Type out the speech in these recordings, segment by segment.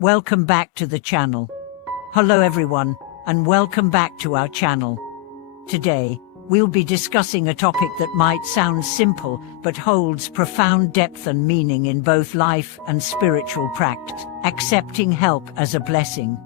Welcome back to the channel. Hello everyone, and welcome back to our channel. Today, we'll be discussing a topic that might sound simple, but holds profound depth and meaning in both life and spiritual practice: accepting help as a blessing.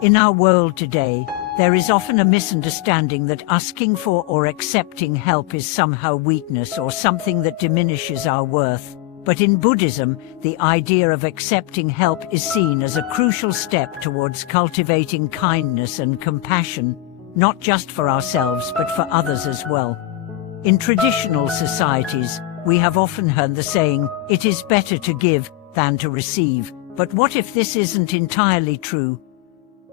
In our world today, there is often a misunderstanding that asking for or accepting help is somehow weakness or something that diminishes our worth. But in Buddhism, the idea of accepting help is seen as a crucial step towards cultivating kindness and compassion, not just for ourselves but for others as well. In traditional societies, we have often heard the saying, "It is better to give than to receive." But what if this isn't entirely true?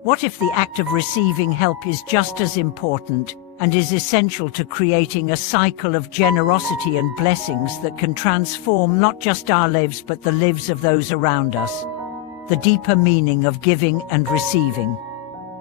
What if the act of receiving help is just as important and is essential to creating a cycle of generosity and blessings that can transform not just our lives but the lives of those around us? The deeper meaning of giving and receiving.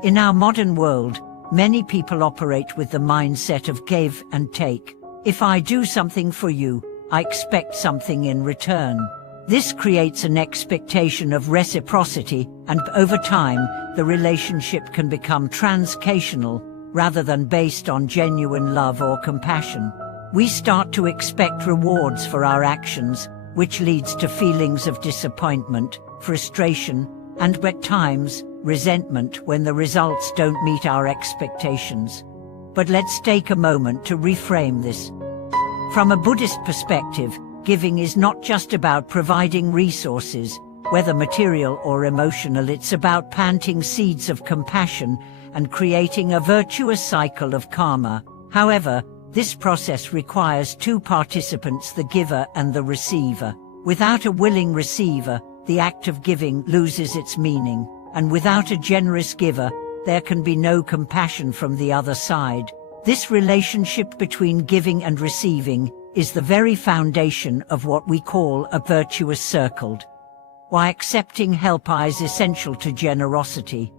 In our modern world, many people operate with the mindset of give and take. If I do something for you, I expect something in return. This creates an expectation of reciprocity, and over time, the relationship can become transactional rather than based on genuine love or compassion. We start to expect rewards for our actions, which leads to feelings of disappointment, frustration, and at times, resentment when the results don't meet our expectations. But let's take a moment to reframe this. From a Buddhist perspective, giving is not just about providing resources, whether material or emotional. It's about planting seeds of compassion and creating a virtuous cycle of karma. However, this process requires two participants, the giver and the receiver. Without a willing receiver, the act of giving loses its meaning, and without a generous giver, there can be no compassion from the other side. This relationship between giving and receiving is the very foundation of what we call a virtuous circle. Why accepting help is essential to generosity.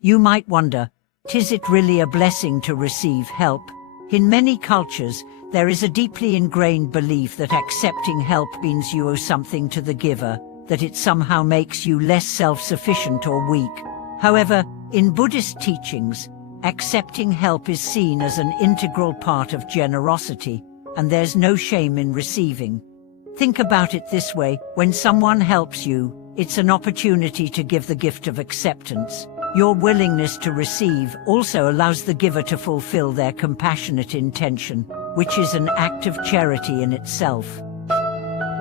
You might wonder, is it really a blessing to receive help? In many cultures, there is a deeply ingrained belief that accepting help means you owe something to the giver, that it somehow makes you less self-sufficient or weak. However, in Buddhist teachings, accepting help is seen as an integral part of generosity, and there's no shame in receiving. Think about it this way: when someone helps you, it's an opportunity to give the gift of acceptance. Your willingness to receive also allows the giver to fulfill their compassionate intention, which is an act of charity in itself.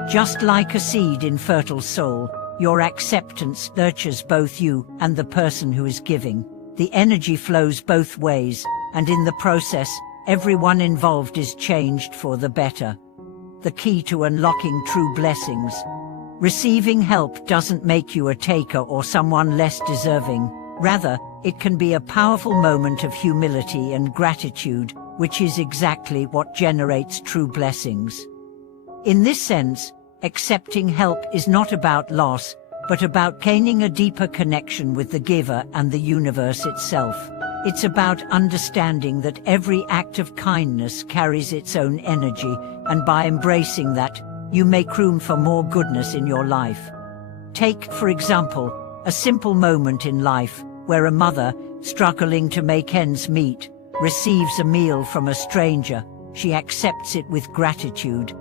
Just like a seed in fertile soil, your acceptance nurtures both you and the person who is giving. The energy flows both ways, and in the process, everyone involved is changed for the better. The key to unlocking true blessings. Receiving help doesn't make you a taker or someone less deserving. Rather, it can be a powerful moment of humility and gratitude, which is exactly what generates true blessings. In this sense, accepting help is not about loss, but about gaining a deeper connection with the giver and the universe itself. It's about understanding that every act of kindness carries its own energy, and by embracing that, you make room for more goodness in your life. Take, for example, a simple moment in life where a mother, struggling to make ends meet, receives a meal from a stranger. She accepts it with gratitude,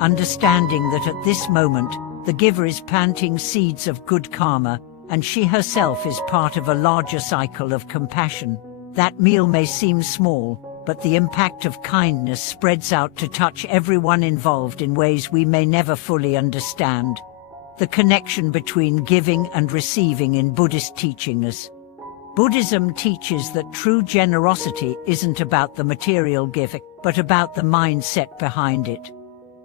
understanding that at this moment, the giver is planting seeds of good karma, and she herself is part of a larger cycle of compassion. That meal may seem small, but the impact of kindness spreads out to touch everyone involved in ways we may never fully understand. The connection between giving and receiving in Buddhist teachings. Buddhism teaches that true generosity isn't about the material giving, but about the mindset behind it.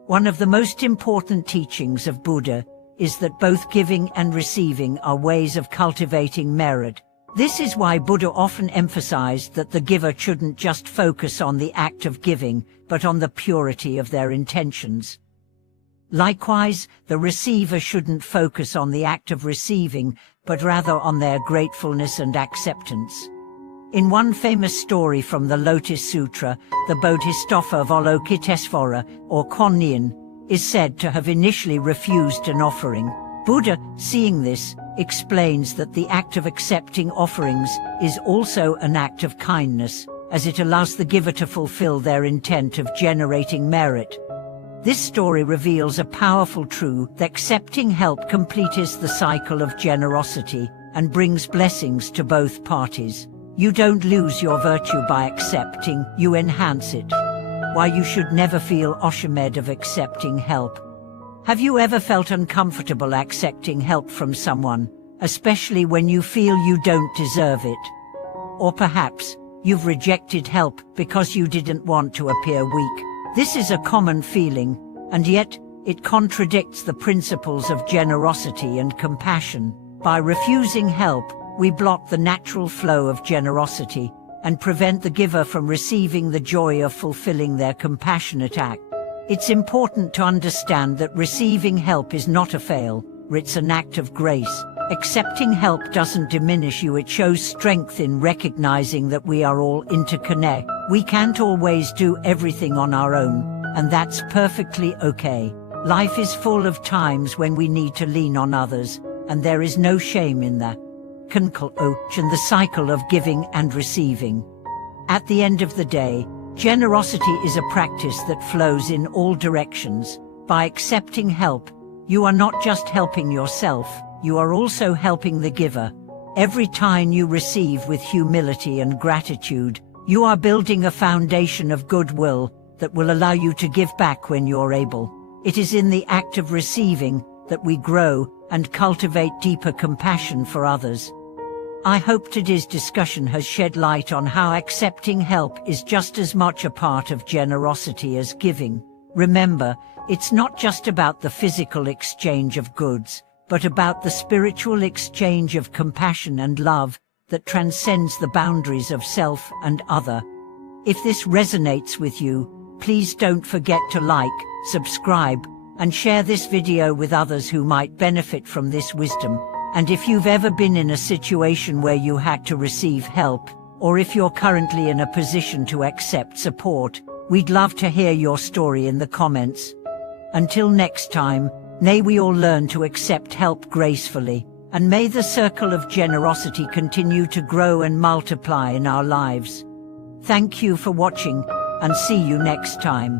One of the most important teachings of Buddha is that both giving and receiving are ways of cultivating merit. This is why Buddha often emphasized that the giver shouldn't just focus on the act of giving, but on the purity of their intentions. Likewise, the receiver shouldn't focus on the act of receiving, but rather on their gratefulness and acceptance. In one famous story from the Lotus Sutra, the Bodhisattva Avalokitesvara, or Kuan Yin, is said to have initially refused an offering. Buddha, seeing this, explains that the act of accepting offerings is also an act of kindness, as it allows the giver to fulfill their intent of generating merit. This story reveals a powerful truth that accepting help completes the cycle of generosity and brings blessings to both parties. You don't lose your virtue by accepting, you enhance it. Why you should never feel ashamed of accepting help. Have you ever felt uncomfortable accepting help from someone, especially when you feel you don't deserve it? Or perhaps, you've rejected help because you didn't want to appear weak. This is a common feeling, and yet, it contradicts the principles of generosity and compassion. By refusing help, we block the natural flow of generosity and prevent the giver from receiving the joy of fulfilling their compassionate act. It's important to understand that receiving help is not a fail, it's an act of grace. Accepting help doesn't diminish you, it shows strength in recognizing that we are all interconnected. We can't always do everything on our own, and that's perfectly okay. Life is full of times when we need to lean on others, and there is no shame in that. Conclusion: the cycle of giving and receiving. At the end of the day, generosity is a practice that flows in all directions. By accepting help, you are not just helping yourself, you are also helping the giver. Every time you receive with humility and gratitude, you are building a foundation of goodwill that will allow you to give back when you're able. It is in the act of receiving that we grow and cultivate deeper compassion for others. I hope today's discussion has shed light on how accepting help is just as much a part of generosity as giving. Remember, it's not just about the physical exchange of goods, but about the spiritual exchange of compassion and love that transcends the boundaries of self and other. If this resonates with you, please don't forget to like, subscribe, and share this video with others who might benefit from this wisdom. And if you've ever been in a situation where you had to receive help, or if you're currently in a position to accept support, we'd love to hear your story in the comments. Until next time, may we all learn to accept help gracefully, and may the circle of generosity continue to grow and multiply in our lives. Thank you for watching, and see you next time.